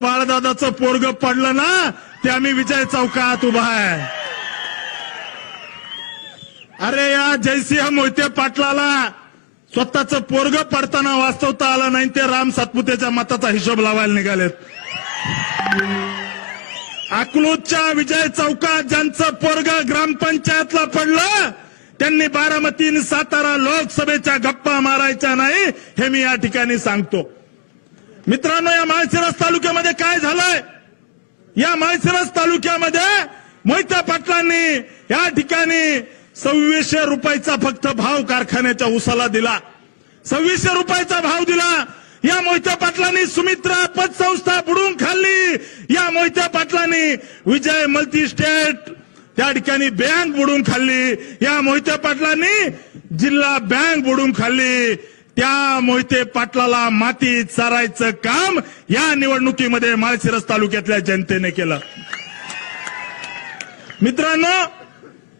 बाळदादाचं पोरग पडलं ना ते आम्ही विजय चौकात उभा आहे। अरे या जयसिंह मोहिते पाटलाला स्वतःचं पोरग पडताना वास्तवता आलं नाही, ते राम सातपुतेच्या मताचा हिशोब लावायला निघालेत। अकलूजच्या विजय चौकात ज्यांचं पोरग ग्रामपंचायतला पडलं त्यांनी बारामती आणि सातारा लोकसभेच्या गप्पा मारायच्या नाही, हे मी या ठिकाणी सांगतो। मित्रांनो, या माळशिरस तालुक्यामध्ये काय झालंय? या माळशिरस तालुक्यामध्ये मोहिते पाटलांनी या ठिकाणी 2600 रुपयाचा फक्त भाव कारखान्याच्या उसाला दिला। 2600 रुपयाचा भाव दिला। या मोहिते पाटलांनी सुमित्रा पतसंस्था बुडून खाल्ली। या मोहिते पाटलांनी विजय मल्टी स्टेट त्या ठिकाणी बँक बुडून खाल्ली। या मोहिते पाटलांनी जिल्हा बँक बुडून खाल्ली। त्या मोहिते पाटलाला माती चारायचं काम या निवडणुकीमध्ये माळशिरस तालुक्यातल्या जनतेने केलं। मित्रांनो,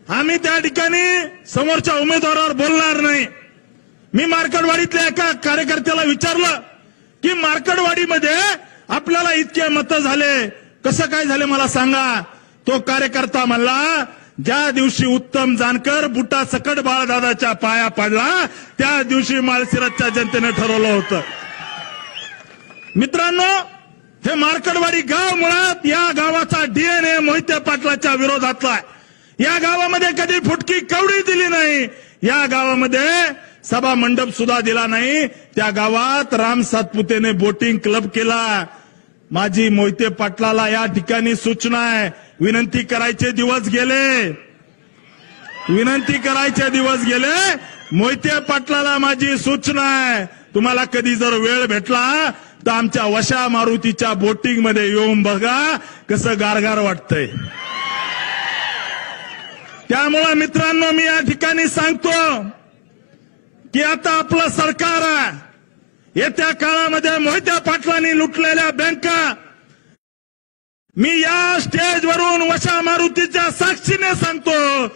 आम्ही त्या ठिकाणी समोरच्या उमेदवारावर बोलणार नाही। मी मार्कडवाडीतल्या एका कार्यकर्त्याला विचारलं की मार्कडवाडीमध्ये आपल्याला इतके मतं झाले, कसं काय झाले मला सांगा। तो कार्यकर्ता म्हणला, ज्या दिवशी उत्तम जानकर बुटा सकट बाळदादाच्या पाया पडला त्या दिवशी माळशिरसच्या जनतेने ठरवलं होतं। मित्रांनो, हे मार्कडवाडी गाव मुळात या गावाचा डीएनए मोहिते पाटलाच्या विरोधातला आहे। या गावामध्ये कधी फुटकी कवडी दिली नाही। या गावामध्ये सभा मंडप सुद्धा दिला नाही। त्या गावात राम सातपुतेने बोटिंग क्लब केला। माझी मोहिते पाटलाला या ठिकाणी सूचना आहे, विनंती करायचे दिवस गेले, विनंती करायचे दिवस गेले। मोहिते पाटलाला माझी सूचना आहे, तुम्हाला कधी जर वेळ भेटला तर आमच्या वशा मारुतीच्या बोटिंग मध्ये येऊन बघा कसं गारगार वाटतंय। त्यामुळे मित्रांनो, मी या ठिकाणी सांगतो की आता आपलं सरकार आहे। येत्या काळामध्ये मोहिते पाटलांनी लुटलेल्या बँका मी या स्टेजवरून वशा मारुतीच्या साक्षीने सांगतो,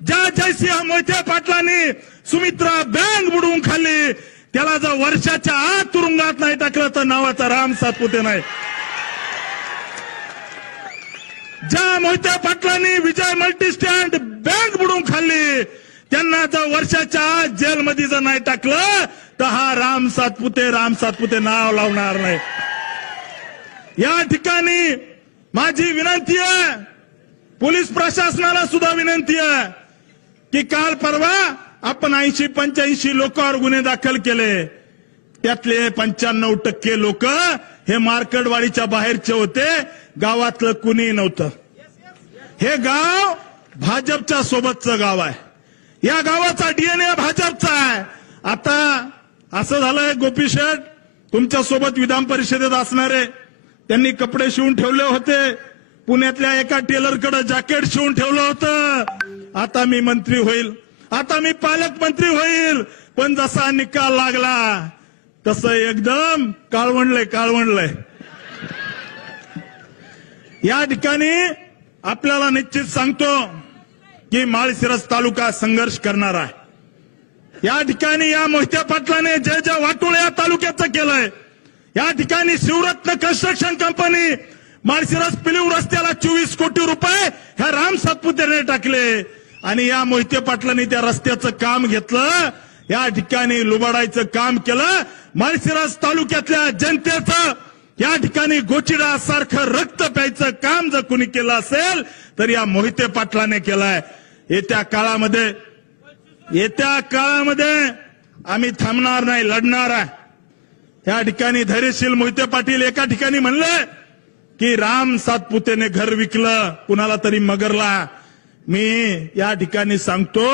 ज्या जयसिंह मोहिते पाटलांनी सुमित्रा बँक बुडवून खाल्ली त्याला जर वर्षाच्या आत तुरुंगात नाही टाकलं तर नावाचा राम सातपुते नाही। ज्या मोहिते पाटलांनी विजय मल्टी स्टँड बँक बुडवून खाल्ली त्यांना जर वर्षाच्या आत जेलमध्ये जर नाही टाकलं तर हा राम सातपुते नाव लावणार नाही। या ठिकाणी माझी विनंती आहे, पोलीस प्रशासनाला सुद्धा विनंती आहे की काल परवा आपण 80-85 लोकांवर गुन्हे दाखल केले, त्यातले 95% लोक हे मार्कडवाडीच्या बाहेरचे होते, गावातलं कुणी नव्हतं। हे गाव भाजपच्या सोबतचं गाव आहे। या गावाचा डीएनए भाजपचा आहे। आता असं झालंय, गोपी शेठ तुमच्या सोबत विधान परिषदेत असणारे त्यांनी कपडे शिवून ठेवले होते, पुण्यातल्या एका टेलरकडे जॅकेट शिवून ठेवलं होतं। आता मी मंत्री होईल, आता मी पालकमंत्री होईल, पण जसा निकाल लागला तसं एकदम काळवंडलंय। या ठिकाणी आपल्याला निश्चित सांगतो की माळशिरस तालुका संघर्ष करणार आहे। या ठिकाणी या मोहिते पाटलाने जे वाटोळ या तालुक्याचं केलंय, या ठिकाणी शिवरत्न कन्स्ट्रक्शन कंपनी माळशिरस पिलीव रस्त्याला 24 कोटी रुपये ह्या राम सातपुतेने टाकले आणि या मोहिते पाटलांनी त्या रस्त्याचं काम घेतलं, या ठिकाणी लुबाडायचं काम केलं। माळशिरस तालुक्यातल्या जनतेचं या ठिकाणी गोचिडासारखं रक्त प्यायचं काम जर कुणी केलं असेल तर या मोहिते पाटलाने केलंय। येत्या काळामध्ये आम्ही थांबणार नाही, लढणार आहे। या ठिकाणी धैर्यशील मोहिते पाटील एका ठिकाणी म्हणले की राम सातपुतेने घर विकलं कुणाला तरी मगरला। मी या ठिकाणी सांगतो,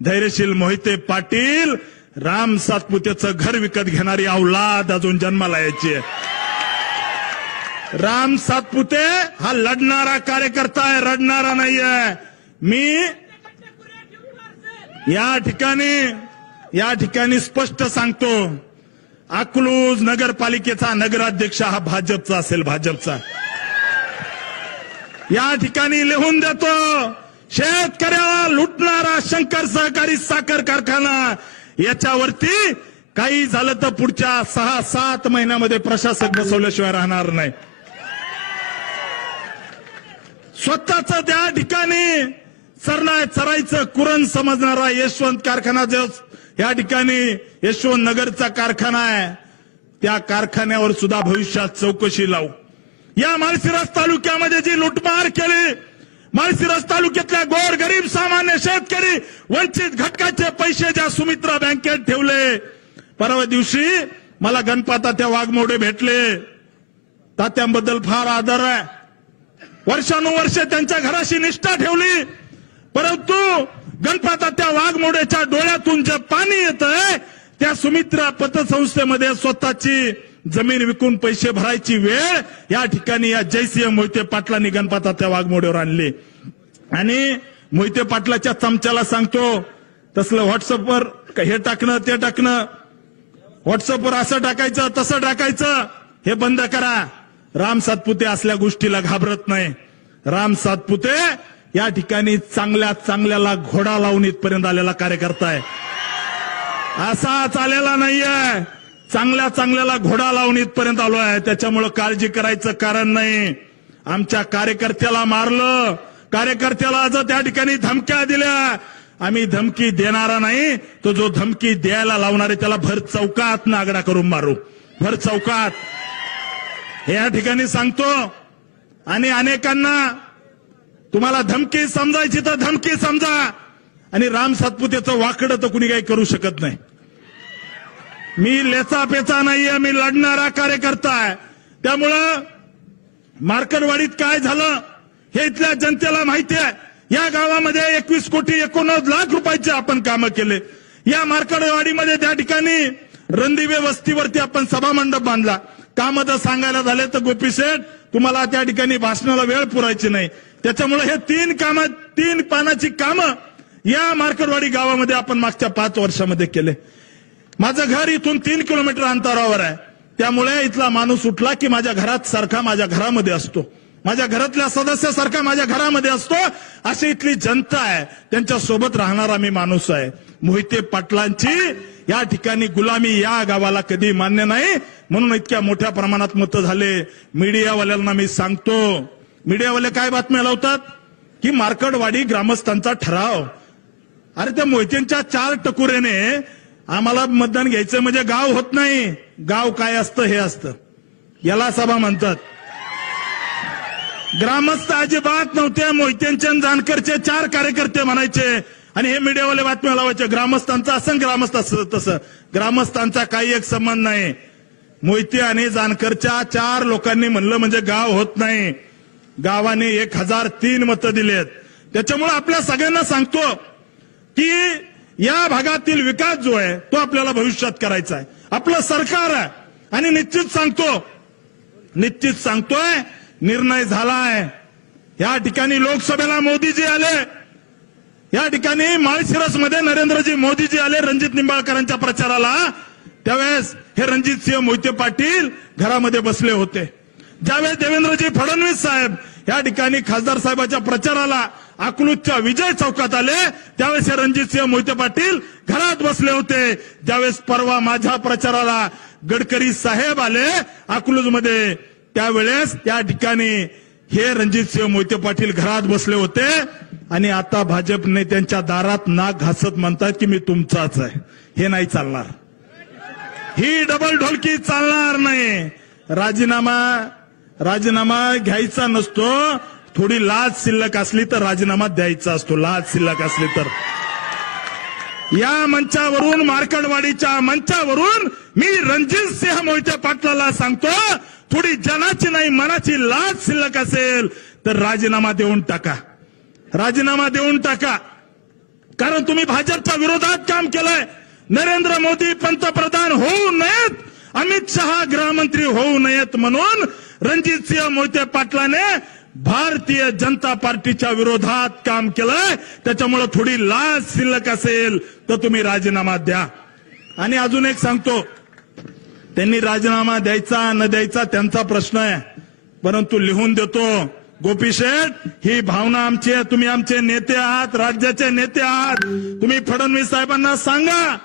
धैर्यशील मोहिते पाटील राम सातपुतेचं घर विकत घेणारी औलाद अजून जन्माला यायची आहे। राम सातपुते हा लढणारा कार्यकर्ता आहे, रडणारा नाहीये। मी या ठिकाणी स्पष्ट सांगतो, अकलूज नगरपालिकेचा नगराध्यक्ष हा भाजपचा असेल, भाजपचा। या ठिकाणी लिहून देतो, शेतकऱ्याला लुटणारा शंकर सहकारी साखर कारखाना याच्यावरती काही झालं तर पुढच्या 6-7 महिन्यामध्ये प्रशासक बसवल्याशिवाय राहणार नाही. स्वतःच त्या ठिकाणी चराईचं कुरण समजणारा यशवंत कारखाना जो या ठिकाणी यशवंत नगरचा कारखाना आहे, त्या कारखान्यावर सुद्धा भविष्यात चौकशी लावू. या माळशिरस तालुक्यामध्ये जी लुटमार केली, माळशिरस तालुक्यातल्या गोरगरीब सामान्य शेतकरी वंचित घटकाचे पैसे ज्या सुमित्रा बँकेत ठेवले, परवा दिवशी मला गणपतात्या वाघमोडे भेटले. तात्यांबद्दल फार आदर आहे. वर्षानुवर्षे त्यांच्या घराशी निष्ठा ठेवली, परंतु गणपतात्या वाघमोडेच्या डोळ्यातून जे पाणी येतंय त्या सुमित्रा पतसंस्थेमध्ये स्वतःची जमीन विकून पैसे भरायची वेळ या ठिकाणी या जयसिंह मोहिते पाटलांनी गणपतात्या वाघमोडेवर आणली. आणि मोहिते पाटलाच्या चमच्याला सांगतो, तसलं व्हॉट्सअपवर हे टाकणं ते टाकणं, व्हॉट्सअपवर असं टाकायचं तसं टाकायचं हे बंद करा. राम सातपुते असल्या गोष्टीला घाबरत नाही. राम सातपुते या ठिकाणी चांगल्या चांगल्याला घोडा लावून इथपर्यंत आलेला कार्यकर्ता आहे. असाच आलेला नाहीये, चांगल्या चांगल्याला घोडा लावून इथपर्यंत आलो आहे. त्याच्यामुळे काळजी करायचं कारण नाही. आमच्या कार्यकर्त्याला मारलं, कार्यकर्त्याला आज त्या ठिकाणी धमक्या दिल्या. आम्ही धमकी देणारा नाही, तो जो धमकी द्यायला लावणार आहे त्याला भर चौकात नागडा करून मारू, भर चौकात. हे या ठिकाणी सांगतो. आणि अनेकांना तुम्हाला धमकी समजायची तर धमकी समजा, आणि राम सातपुतेचं वाकडं तर कुणी काही करू शकत नाही. मी लेचा पेचा नाहीये, मी लढणारा कार्यकर्ता आहे. त्यामुळं मार्कडवाडीत काय झालं हे इथल्या जनतेला माहिती आहे. या गावामध्ये 21,89,00,000 रुपयाचे आपण कामं केले. या मार्कडवाडीमध्ये त्या ठिकाणी रणदिवे वस्तीवरती आपण सभामंडप बांधला. कामं जर सांगायला झाले तर गोपी शेठ तुम्हाला त्या ठिकाणी भाषणाला वेळ पुरायची नाही. त्याच्यामुळे हे 3 पानाची कामं या मार्कडवाडी गावामध्ये आपण मागच्या 5 वर्षामध्ये केले. माझं घर इथून 3 किलोमीटर अंतरावर आहे. त्यामुळे इथला माणूस उठला की माझ्या घरात सारखा माझ्या घरामध्ये असतो, माझ्या घरातल्या सदस्यासारखा माझ्या घरामध्ये असतो. अशी इथली जनता आहे, त्यांच्या सोबत राहणारा मी माणूस आहे. मोहिते पाटलांची या ठिकाणी गुलामी या गावाला कधी मान्य नाही. म्हणून इतक्या मोठ्या प्रमाणात मतं झाले. मीडियावाल्यांना मी सांगतो, मीडियावाले काय बातम्या लावतात की मार्कडवाडी ग्रामस्थांचा ठराव. अरे त्या मोहितेंच्या 4 टकुरेने आम्हाला मतदान घ्यायचं म्हणजे गाव होत नाही. गाव काय असतं हे असतं, याला सभा म्हणतात. ग्रामस्थ अजिबात नव्हते. मोहितेंचे आणि जानकरचे 4 कार्यकर्ते म्हणायचे आणि हे मीडियावाले बातम्या लावायचे ग्रामस्थांचा असं ग्रामस्थ असं तसं. ग्रामस्थांचा काही एक संबंध नाही. मोहिते आणि जानकरच्या 4 लोकांनी म्हणलं म्हणजे गाव होत नाही. गावाने 1003 मतं दिलेत. त्याच्यामुळे आपल्या सगळ्यांना सांगतो की या भागातील विकास जो आहे तो आपल्याला भविष्यात करायचा आहे. आपलं सरकार आहे आणि निश्चित सांगतोय निर्णय झालाय. या ठिकाणी लोकसभेला मोदीजी आले, या ठिकाणी माळशिरसमध्ये नरेंद्रजी मोदीजी आले रणजित निंबाळकरांच्या प्रचाराला. त्यावेळेस हे रणजितसिंह मोहिते पाटील घरामध्ये बसले होते. ज्यावेळेस देवेंद्रजी फडणवीस साहेब या ठिकाणी खासदार साहेबाच्या प्रचाराला अकलूजच्या विजय चौकात आले, त्यावेळेस हे रणजितसिंह मोहिते पाटील घरात बसले होते. ज्यावेळेस परवा माझ्या प्रचाराला गडकरी साहेब आले अकलूजमध्ये, त्यावेळेस त्या ठिकाणी हे रणजितसिंह मोहिते पाटील घरात बसले होते. आणि आता भाजप नेत्यांच्या दारात नाक घासत म्हणतात की मी तुमचाच आहे. हे नाही चालणार, ही डबल ढोलकी चालणार नाही. राजीनामा घ्यायचा नसतो, थोडी लाज शिल्लक असली तर राजीनामा द्यायचा असतो. लाज शिल्लक असली तर या मंचावरून, मार्कडवाडीच्या मंचावरून मी रणजितसिंह मोहिते पाटलाला सांगतो, थोडी जनाची नाही मनाची लाज शिल्लक असेल तर राजीनामा देऊन टाका, राजीनामा देऊन टाका. कारण तुम्ही भाजपच्या विरोधात काम केलंय. नरेंद्र मोदी पंतप्रधान होऊ नयेत, अमित शहा गृहमंत्री होऊ नयेत म्हणून रणजितसिंह मोहिते पाटलाने भारतीय जनता पार्टीच्या विरोधात काम केलंय. त्याच्यामुळे थोडी लाज शिल्लक असेल तर तुम्ही राजीनामा द्या. आणि अजून एक सांगतो, त्यांनी राजीनामा द्यायचा न द्यायचा त्यांचा प्रश्न आहे, परंतु लिहून देतो. गोपी शेठ, ही भावना आमची आहे. तुम्ही आमचे नेते आहात, राज्याचे नेते आहात. तुम्ही फडणवीस साहेबांना सांगा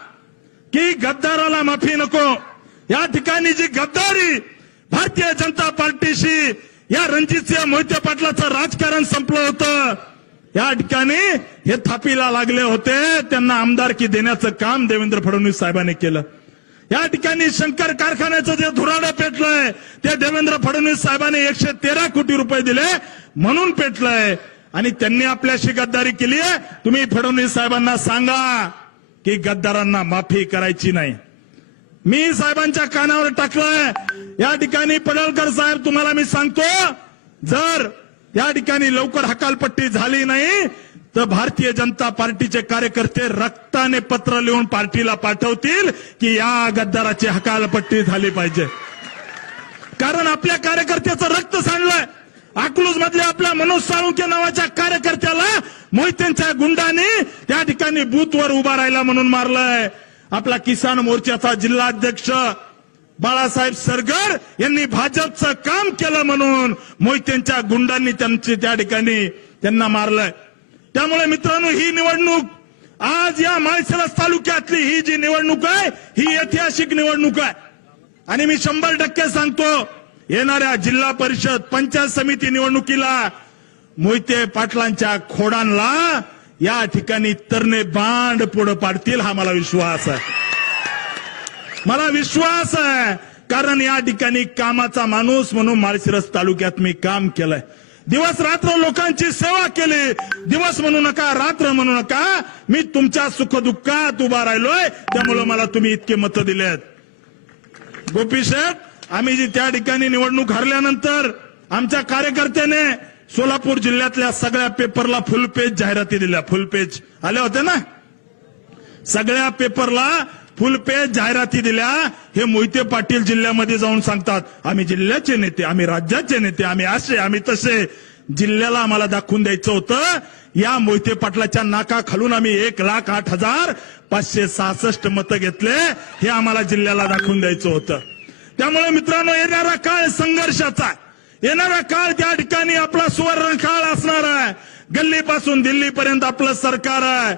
की गद्दाराला माफी नको। या ठिकाणी जी गद्दारी भारतीय जनता पार्टीशी या रणजितसिंह मोहिते पाटलाचं राजकारण संपलं होतं, या ठिकाणी हे थापीला लागले होते, त्यांना आमदारकी देण्याचं काम देवेंद्र फडणवीस साहेबांनी केलं। या ठिकाणी शंकर कारखान्याचं जे धुराडं पेटलंय ते देवेंद्र फडणवीस साहेबांनी 113 कोटी रुपये दिले म्हणून पेटलंय आणि त्यांनी आपल्याशी गद्दारी केली आहे। तुम्ही फडणवीस साहेबांना सांगा की गद्दारांना माफी करायची नाही। मी साहेबांच्या कानावर टाकलंय। या ठिकाणी पडळकर साहेब तुम्हाला मी सांगतो, जर या ठिकाणी लवकर हकालपट्टी झाली नाही तर भारतीय जनता पार्टीचे कार्यकर्ते रक्ताने पत्र लिहून पार्टीला पाठवतील की या गद्दाराची हकालपट्टी झाली पाहिजे। कारण आपल्या कार्यकर्त्याचं रक्त सांडलंय। अकलूज मधल्या आपल्या मनोज साळुंखे नावाच्या कार्यकर्त्याला मोहितेंच्या गुंडांनी त्या ठिकाणी बूथवर उभा राहिला म्हणून मारलंय। आपला किसान मोर्चाचा जिल्हाध्यक्ष बाळासाहेब सरगर यांनी भाजपचं काम केलं म्हणून मोहितेंच्या गुंडांनी त्या ठिकाणी त्यांना मारलंय। त्यामुळे मित्रांनो, ही निवडणूक आज या माळशिरस तालुक्यातली ही जी निवडणूक आहे ही ऐतिहासिक निवडणूक आहे आणि मी 100% सांगतो, येणाऱ्या जिल्हा परिषद पंचायत समिती निवडणुकीला मोहिते पाटलांच्या खोडांना या ठिकाणी तरणे बांड पुढे पाडतील, हा मला विश्वास आहे। मला विश्वास आहे, कारण या ठिकाणी कामाचा माणूस म्हणून माळशिरस तालुक्यात मी काम केलंय। दिवस रात्र लोकांची सेवा केली। दिवस म्हणू नका, रात्र म्हणू नका, मी तुमच्या सुखदुःखात उभा राहिलोय, त्यामुळे मला तुम्ही इतके मतं दिलेत। गोपी शेठ, आम्ही जी त्या ठिकाणी निवडणूक हरल्यानंतर आमच्या कार्यकर्त्याने सोलापूर जिल्ह्यातल्या सगळ्या पेपरला फुल पेज जाहिराती दिल्या। फुल पेज आले होते ना, सगळ्या पेपरला फुल पेज जाहिराती दिल्या। हे मोहिते पाटील जिल्ह्यामध्ये जाऊन सांगतात, आम्ही जिल्ह्याचे नेते, आम्ही राज्याचे नेते, आम्ही असे, आम्ही तसे। जिल्ह्याला आम्हाला दाखवून द्यायचं होतं, या मोहिते पाटलाच्या नाका खालून आम्ही 1,08,566 मतं घेतले, हे आम्हाला जिल्ह्याला दाखवून द्यायचं होतं। त्यामुळे मित्रांनो, येणारा काळ संघर्षाचा, येणारा काळ त्या ठिकाणी आपला सुवर्ण काळ असणार आहे। गल्लीपासून दिल्लीपर्यंत आपलं सरकार आहे।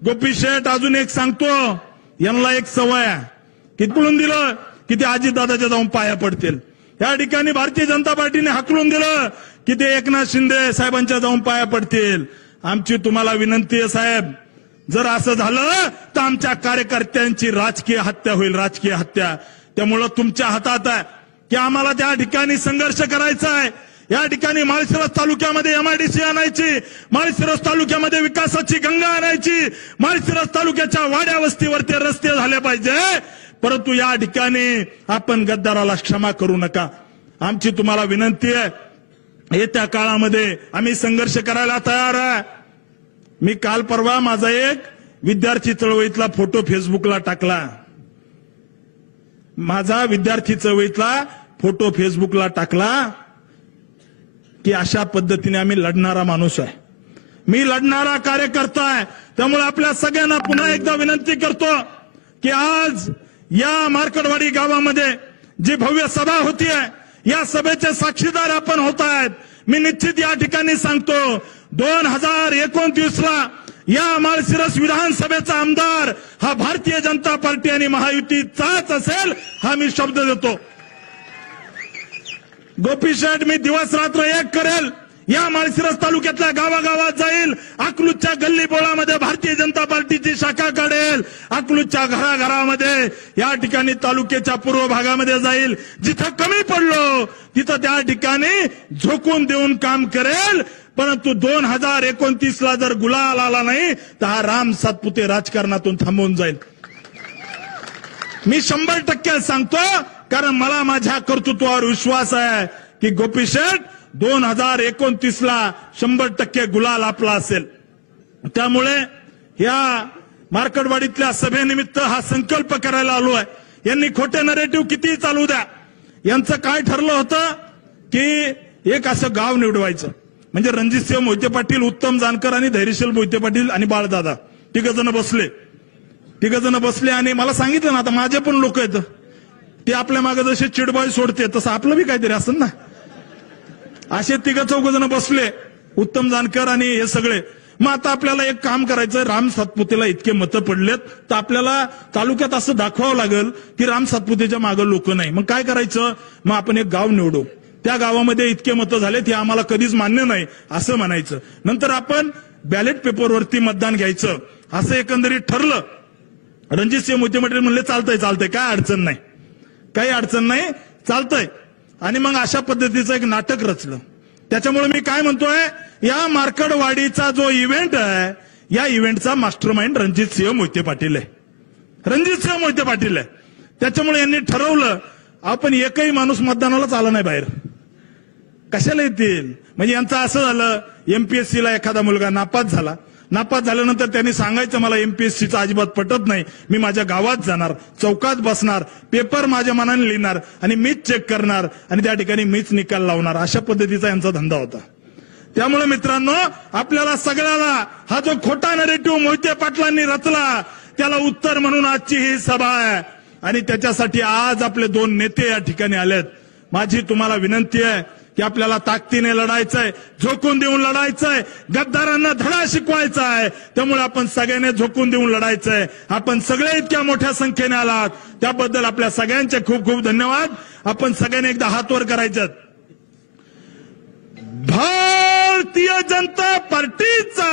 गोपी शेठ, अजून एक सांगतो, यांना एक सवय आहे, कितपुळून दिलं की ते अजितदादाच्या जाऊन पाया पडतील। या ठिकाणी भारतीय जनता पार्टीने हाकलून दिलं की ते एकनाथ शिंदे साहेबांच्या जाऊन पाया पडतील। आमची तुम्हाला विनंती आहे साहेब, जर असं झालं तर आमच्या कार्यकर्त्यांची राजकीय हत्या होईल, राजकीय हत्या। त्यामुळं तुमच्या हातात आहे की आम्हाला त्या ठिकाणी संघर्ष करायचा आहे। या ठिकाणी माळशिरस तालुक्यामध्ये MIDC आणायची, माळशिरस तालुक्यामध्ये विकासाची गंगा आणायची, माळशिरस तालुक्याच्या वाड्या वस्तीवरती रस्ते झाले पाहिजे। परंतु या ठिकाणी आपण गद्दाराला क्षमा करू नका। आमची तुम्हाला विनंती आहे, येत्या काळामध्ये आम्ही संघर्ष करायला तयार आहे। मी काल परवा माझा एक विद्यार्थी चळवळीतला फोटो फेसबुकला टाकला, माझा विद्यार्थी चळवळीतला फोटो फेसबुकला टाकला की अशा पद्धतीने आम्ही लढणारा माणूस आहे, मी लढणारा कार्यकर्ता आहे। त्यामुळे आपल्या सगळ्यांना पुन्हा एकदा विनंती करतो की आज या मार्कडवाडी गावामध्ये जी भव्य सभा होतीये, या सभेचे साक्षीदार आपण होत आहेत। मी निश्चित या ठिकाणी सांगतो, 2029 ला या माळशिरस विधानसभेचा आमदार हा भारतीय जनता पार्टी आणि महायुतीचाच असेल, हा मी शब्द देतो। गोपी शेठ, मी दिवस रात्र एक करेल, या माळशिरस तालुक्यातल्या गावागावात जाईल, अकलूजच्या गल्ली बोळामध्ये भारतीय जनता पार्टीची शाखा काढेल, अकलूजच्या घराघरामध्ये या ठिकाणी तालुक्याच्या पूर्व भागामध्ये जाईल, जिथं कमी पडलो तिथं त्या ठिकाणी झोकून देऊन काम करेल। परंतु 2029 ला जर गुलाल आला नाही तर हा राम सातपुते राजकारणातून थांबून जाईल। मी 100% सांगतो, कारण मला माझ्या कर्तृत्वावर विश्वास आहे की गोपी शेठ 2029 ला 100% गुलाल आपला असेल। त्यामुळे या मार्कडवाडीतल्या सभेनिमित्त हा संकल्प करायला आलो आहे। यांनी खोटे नरेटिव्ह किती चालू द्या, यांचं काय ठरलं होतं की एक असं गाव निवडवायचं, म्हणजे रणजितसिंह मोहिते पाटील, उत्तम जानकर आणि धैर्यशील मोहिते पाटील आणि बाळदादा तिघजण बसले आणि मला सांगितलं ना, आता माझे पण लोक आहेत, ते आपल्या मागे जसे चिडबाई सोडते तसं आपलं बी काहीतरी असेल ना। असे 3-4 जण बसले, उत्तम जानकर आणि हे सगळे मग आता आपल्याला एक काम करायचं, राम सातपुतेला इतके मतं पडलेत तर आपल्याला तालुक्यात असं दाखवावं लागेल की राम सातपुतेच्या मागे लोक नाही. मग काय करायचं, मग आपण एक गाव निवडू, त्या गावामध्ये इतके मतं झालेत हे आम्हाला कधीच मान्य नाही असं म्हणायचं. नंतर आपण बॅलेट पेपरवरती मतदान घ्यायचं असं एकंदरीत ठरलं. रणजितसिंह मोहिते म्हटले, म्हणले चालतंय, काय अडचण नाही, काही अडचण नाही, चालतंय. आणि मग अशा पद्धतीचं एक नाटक रचलं. त्याच्यामुळे मी काय म्हणतोय, या मार्कडवाडीचा जो इव्हेंट आहे, या इव्हेंटचा मास्टरमाइंड रणजितसिंह मोहिते पाटील आहे, रणजितसिंह मोहिते पाटील आहे. त्याच्यामुळे यांनी ठरवलं, आपण एकही माणूस मतदानालाच आला नाही बाहेर, कशाला येतील. म्हणजे यांचं असं झालं, एमपीएससीला एखादा मुलगा नापास झाल्यानंतर त्यांनी सांगायचं, मला एमपीएससीचं अजिबात पटत नाही, मी माझ्या गावात जाणार, चौकात बसणार, पेपर माझ्या मनाने लिहिणार आणि मीच चेक करणार आणि त्या ठिकाणी मीच निकाल लावणार, अशा पद्धतीचा यांचा धंदा होता. त्यामुळे मित्रांनो, आपल्याला सगळ्याला हा जो खोटा नरेटिव्ह मोहिते पाटलांनी रचला त्याला उत्तर म्हणून आजची ही सभा आहे. आणि त्याच्यासाठी आज आपले दोन नेते या ठिकाणी आलेत. माझी तुम्हाला विनंती आहे की आपल्याला ताकदीने लढायचंय, झोकून देऊन लढायचंय, गद्दारांना धडा शिकवायचा आहे. त्यामुळे आपण सगळ्यांनी झोकून देऊन लढायचंय. आपण सगळे इतक्या मोठ्या संख्येने आलात त्याबद्दल आपल्या सगळ्यांचे खूप खूप धन्यवाद. आपण सगळ्यांनी एकदा हात वर करायचे. भारतीय जनता पार्टीचा